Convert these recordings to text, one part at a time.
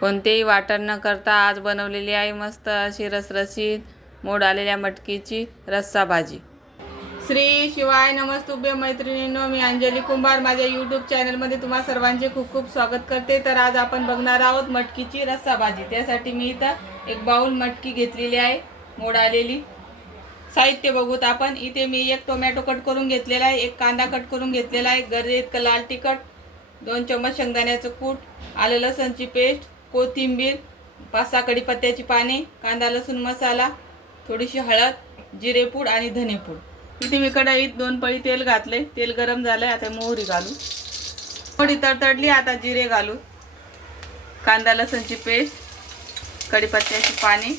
कोणतेही वाटण न करता आज बनवलेली आहे मस्त अशी रसरशीत मोड आलेल्या मटकीची रस्सा भाजी। श्री शिवाय नमस्तुभ्य मैत्रिणींनो, मी अंजली कुंभार माझ्या यूट्यूब चॅनलमध्ये तुम्हा सर्वांचे खूप खूप स्वागत करते। तर आज आपण बघणार आहोत मटकीची रस्सा भाजी। त्यासाठी मी इथं एक बाउल मटकी घेतलेली आहे मोड आलेली। साहित्य बघूत आपण। इथे मी एक टोमॅटो कट करून घेतलेला आहे, एक कांदा कट करून घेतलेला आहे, गरजेइतकं लाल तिखट, 2 चम्मच शेंगदाण्याचं कूट, आलं लसणची पेस्ट, कोथिंबीर, 5-6 कढीपत्त्याची पाने, कांदा लसूण मसाला, थोडीशी हळद, जिरेपूड आणि धनेपूड। इथे मी कढईत 2 पळी तेल घातले। तेल गरम झालंय, आता मोहरी घालू। थोडी तडतडली, आता जिरे घालू, कांदा लसणची पेस्ट, कढीपत्त्याची पाने,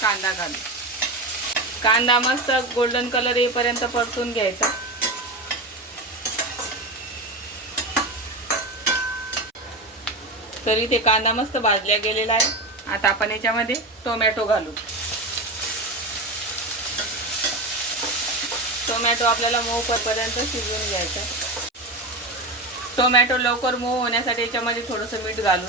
कांदा घालू। कांदा मस्त गोल्डन कलर येईपर्यंत परतून घ्यायचा। तरी ते कांदा मस्त भाजला गेलेला आहे। आता आपण याच्यामध्ये टोमॅटो घालू। टोमॅटो आपल्याला मऊ पर्यंत शिजवून घ्यायचा। टोमॅटो लवकर मऊ होण्यासाठी याच्यामध्ये थोडंसं मीठ घालू।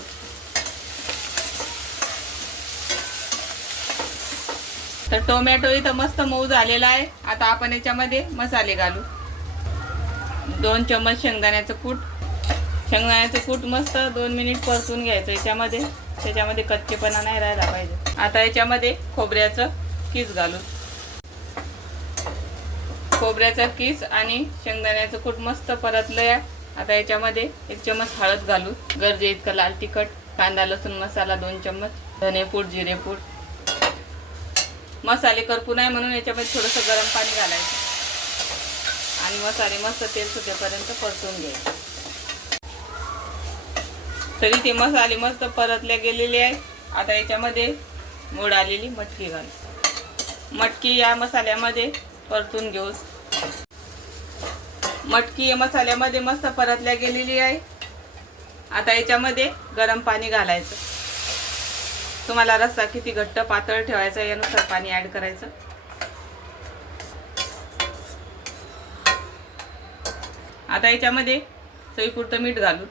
तर टोमॅटो इथं मस्त मऊ झालेला आहे। आता आपण याच्यामध्ये मसाले घालू। 2 चम्मच शेंगदाण्याचं कूट, शेंगदाण्याचं कूट मस्त 2 मिनिट परतून घ्यायचं याच्यामध्ये, त्याच्यामध्ये कच्चेपणा नाही राहिला पाहिजे। आता याच्यामध्ये खोबऱ्याचं किस घालू। खोबऱ्याचा किस आणि शेंगदाण्याचं कूट मस्त परतलंय। आता याच्यामध्ये 1 चम्मच हळद घालू, गरजे इतकं लाल तिखट, कांदा लसूण मसाला 2 चम्मच, धनेपूड, जिरेपूड। मसाले करपू नये म्हणून याच्यामध्ये थोडंसं गरम पाणी घालायचं आणि मसाले मस्त तेल सुटेपर्यंत परतून घ्यायचे। तरी ते मसाले मस्त परतले गेलेले आहे। आता याच्यामध्ये मोड आलेली मटकी घालू। मटकी या मसाल्यामध्ये परतून घेऊ। मटकी या मसाल्यामध्ये मस्त परतल्या गेलेली आहे। आता याच्यामध्ये गरम पाणी घालायचं। तुम्हाला रस्सा किती घट्ट पातळ ठेवायचा यानुसार पाणी ऍड करायचं। आता याच्यामध्ये चवीपुरतं मीठ घालू।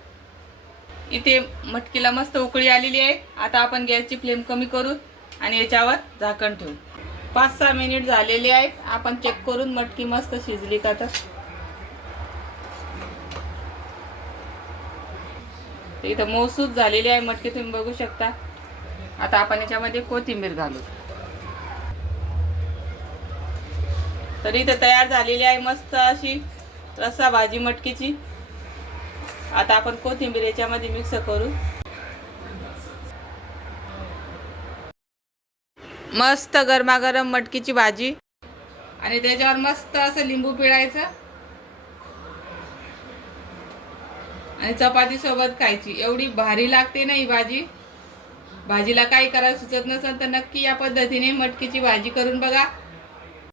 इथे मटकीला मस्त उकळी आलेली आहे। आता आपण गॅसची फ्लेम कमी करू आणि याच्यावर झाकण ठेवू। 5-6 मिनिट झालेले आहेत। आपण चेक करून मटकी मस्त शिजली का तर इथं मऊसूत झालेली आहे मटकी, तुम्ही बघू शकता। आता आपण याच्यामध्ये कोथिंबीर घालू। तर इथं तयार झालेली आहे मस्त अशी रस्सा भाजी मटकीची। आता आपण कोथिंबीर याच्यामध्ये मिक्स करू। मस्त गरमागरम मटकीची भाजी आणि त्याच्यावर मस्त असं लिंबू पिळायचं आणि चपाती सोबत खायची। एवढी भारी लागते ना ही भाजी। भाजीला काही करायला सुचत नसेल तर नक्की या पद्धतीने मटकीची भाजी करून बघा।